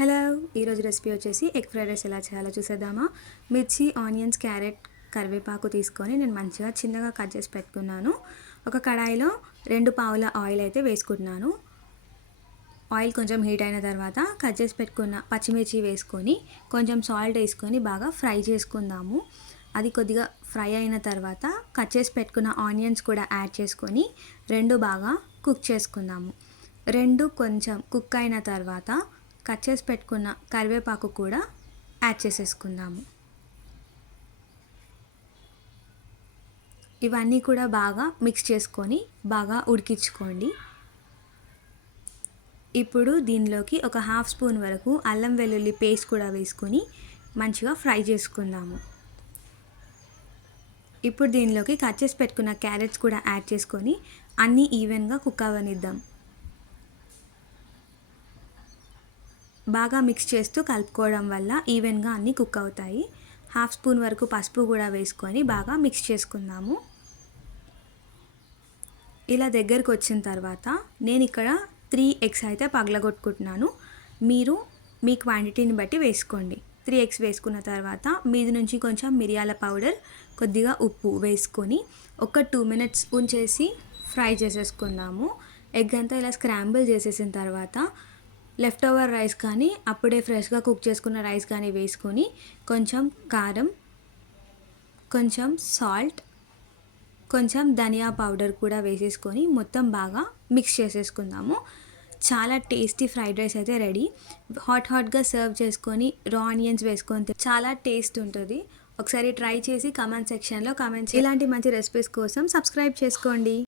Hello, ఈరోజు recipe వచ్చేసి egg fried rice ఎలా చేయాలో చూసేద్దామా. మిర్చి, ఆనియన్స్, క్యారెట్, కరివేపాకు తీసుకొని నేను మంచిగా చిన్నగా కట్ చేసి పెట్టుకున్నాను. ఒక కడాయిలో 2 పావుల ఆయిల్ అయితే వేసుకుంటున్నాను. ఆయిల్ కొంచెం హీట్ అయిన తర్వాత కట్ చేసి పెట్టుకున్న పచ్చిమిర్చి వేసుకొని కొంచెం సాల్ట్ వేసుకొని బాగా ఫ్రై చేసుకుందాము. అది కొద్దిగా ఫ్రై అయిన తర్వాత కట్ చేసి పెట్టుకున్న ఆనియన్స్ కూడా యాడ్ చేసుకొని 2 బాగా కుక్ చేసుకుందాము. 2 కొంచెం కుక్ అయిన తర్వాత కట్ చేసి పెట్టుకున్న కరివేపాకు కూడా యాడ్ చేసేసుకుందాము. ఇవన్నీ కూడా బాగా మిక్స్ చేసుకొని బాగా ఉడికించుకోండి. ఇప్పుడు దీనిలోకి ఒక హాఫ్ స్పూన్ వరకు అల్లం వెల్లుల్లి పేస్ట్ కూడా వేసుకొని మంచిగా ఫ్రై చేసుకుందాము. ఇప్పుడు దీనిలోకి కట్ చేసి పెట్టుకున్న క్యారెట్స్ కూడా యాడ్ చేసుకొని అన్నీ ఈవెన్గా కుక్ అవ్వనిద్దాం. బాగా మిక్స్ చేస్తూ కలుపుకోవడం వల్ల ఈవెన్గా అన్నీ కుక్ అవుతాయి. హాఫ్ స్పూన్ వరకు పసుపు కూడా వేసుకొని బాగా మిక్స్ చేసుకుందాము. ఇలా దగ్గరకు వచ్చిన తర్వాత నేను ఇక్కడ 3 ఎగ్స్ అయితే పగలగొట్టుకుంటున్నాను. మీరు మీ క్వాంటిటీని బట్టి వేసుకోండి. 3 ఎగ్స్ వేసుకున్న తర్వాత మీది నుంచి కొంచెం మిరియాల పౌడర్, కొద్దిగా ఉప్పు వేసుకొని ఒక 2 మినిట్స్ ఉంచేసి ఫ్రై చేసేసుకుందాము. ఎగ్ అంతా ఇలా స్క్రాంబుల్ చేసేసిన తర్వాత లెఫ్ట్ ఓవర్ రైస్ కానీ అప్పుడే ఫ్రెష్గా కుక్ చేసుకున్న రైస్ కానీ వేసుకొని కొంచెం కారం, కొంచెం సాల్ట్, కొంచెం ధనియా పౌడర్ కూడా వేసేసుకొని మొత్తం బాగా మిక్స్ చేసేసుకుందాము. చాలా టేస్టీ ఫ్రైడ్ రైస్ అయితే రెడీ. హాట్గా సర్వ్ చేసుకొని రా ఆనియన్స్ వేసుకొని చాలా టేస్ట్ ఉంటుంది. ఒకసారి ట్రై చేసి కామెంట్ సెక్షన్లో కామెంట్స్. ఇలాంటి మంచి రెసిపీస్ కోసం సబ్స్క్రైబ్ చేసుకోండి.